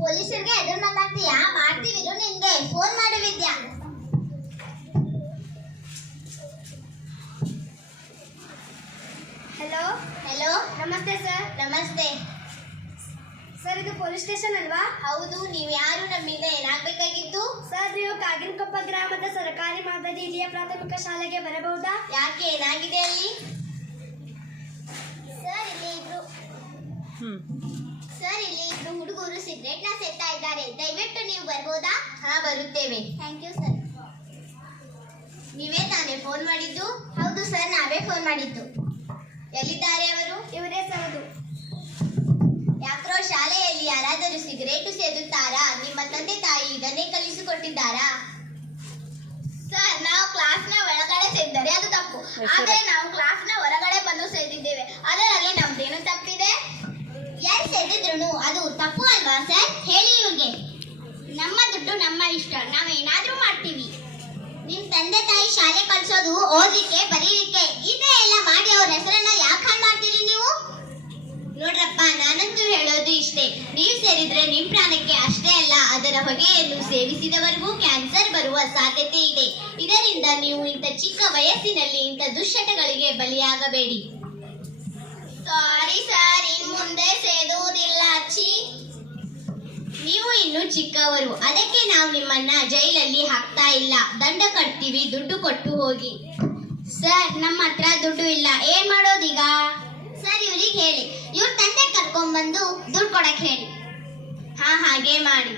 ಪೊಲೀಸರಿಗೆ ಎದುರು ಮಾತಾಡ್ತೀಯಾ? ಮಾಡ್ತೀವಿ ನಿನ್ಗೆ ಫೋನ್ ಮಾಡು ವಿದ್ಯಾ. ಹಲೋ ಹಲೋ, ನಮಸ್ತೆ ಸರ್. ನಮಸ್ತೆ ಸರ್, ಇದು ಪೊಲೀಸ್ ಸ್ಟೇಷನ್ ಅಲ್ವಾ? ಹೌದು. ನೀವು ಯಾರು? ನಮ್ಮಿಂದ ಏನಾಗಬೇಕಾಗಿತ್ತು? ಸರ್, ನೀವು ಕಾಗಿನಕೊಪ್ಪ ಗ್ರಾಮದ ಸರ್ಕಾರಿ ಮಾದರಿ ಹಿರಿಯ ಪ್ರಾಥಮಿಕ ಶಾಲೆಗೆ ಬರಬಹುದಾ? ಯಾಕೆ, ಏನಾಗಿದೆ ಅಲ್ಲಿ? ಸರ್, ಇಲ್ಲಿ ಇಬ್ರು ಹುಡುಗರು ಸಿಗರೇಟ್ ನ ಸೇರ್ತಾ ಇದ್ದಾರೆ. ದಯವಿಟ್ಟು ನೀವು ಬರ್ಬೋದಾ? ಹಾ, ಬರುತ್ತೇವೆ. Thank you sir. ನೀವೇ ತಾನೇ ಫೋನ್ ಮಾಡಿದ್ದು? ಹೌದು ಸರ್, ನಾವೇ ಫೋನ್ ಮಾಡಿದ್ದು. ಎಲ್ಲಿದ್ದಾರೆ ಅವರು? ಇವರೇ ಸರ್. ಯಾಕ್ರೋ, ಶಾಲೆಯಲ್ಲಿ ಯಾರಾದರೂ ಸಿಗರೇಟು ಸೇದುತ್ತಾರಾ? ನಿಮ್ಮ ತಂದೆ ತಾಯಿ ಇದನ್ನೇ ಕಲಿಸಿಕೊಟ್ಟಿದ್ದಾರಾ? ಸರ್, ನಾವು ಕ್ಲಾಸ್ನ ಒಳಗಡೆ ಸೇದಿದ್ದರೆ ಅದು ತಪ್ಪು. ಆದರೆ ನಾವು ಕ್ಲಾಸ್ನ ಹೊರಗಡೆ ಬಂದು ಸೇದಿದ್ದೇವೆ. ಅದರಲ್ಲಿ ನಮ್ದೇನು ತಪ್ಪಿದೆ? ಯಾರು ಸೇದಿದ್ರು ಅದು ತಪ್ಪು ಅಲ್ವಾ ಸರ್? ಹೇಳಿ ಇವ್ರಿಗೆ. ನಮ್ಮ ದುಡ್ಡು ನಮ್ಮ ಇಷ್ಟ, ನಾವೇನಾದ್ರೂ ಮಾಡ್ತೀವಿ. ನಿಮ್ ತಂದೆ ತಾಯಿ ಶಾಲೆ ಕಳ್ಸೋದು ಓದ್ಲಿಕ್ಕೆ ಬರೀಲಿಕ್ಕೆ. ಇದೇ ಎಲ್ಲ ಮಾಡಿ ಅವ್ರ ಹೆಸರನ್ನ ಯಾಕೆ ಹಾಳು ಮಾಡ್ತೀರಿ ನೀವು? ನೋಡ್ರಪ್ಪ, ನಾನಂತೂ ಹೇಳೋದು ಇಷ್ಟೇ. ನೀವು ಸೇರಿದ್ರೆ ನಿಮ್ ಪ್ರಾಣಕ್ಕೆ ಅಷ್ಟೇ ಅಲ್ಲ, ಅದರ ಹೊಗೆಯನ್ನು ಸೇವಿಸಿದವರಿಗೂ ಕ್ಯಾನ್ಸರ್ ಬರುವ ಸಾಧ್ಯತೆ ಇದೆ. ಇದರಿಂದ ನೀವು ಇಂಥ ಚಿಕ್ಕ ವಯಸ್ಸಿನಲ್ಲಿ ಇಂಥ ದುಶ್ಚಟಗಳಿಗೆ ಬಲಿಯಾಗಬೇಡಿ. ಸಾರಿ ಸರ್, ಇನ್ ಮುಂದೆ ಸೇದುವುದಿಲ್ಲ. ನೀವು ಇನ್ನು ಚಿಕ್ಕವರು, ಅದಕ್ಕೆ ನಾವು ನಿಮ್ಮನ್ನ ಜೈಲಲ್ಲಿ ಹಾಕ್ತಾ ಇಲ್ಲ. ದಂಡ ಕಟ್ತೀವಿ, ದುಡ್ಡು ಕೊಟ್ಟು ಹೋಗಿ. ಸರ್, ನಮ್ಮ ಹತ್ರ ದುಡ್ಡು ಇಲ್ಲ, ಏನ್ ಮಾಡೋದೀಗ? ಸರ್, ಇವ್ರಿಗೆ ಹೇಳಿ, ಇವ್ರ ತಂದೆ ಕರ್ಕೊಂಡ್ಬಂದು ದುಡ್ಡು ಕೊಡಕ್ ಹೇಳಿ. ಹಾ, ಹಾಗೆ ಮಾಡಿ.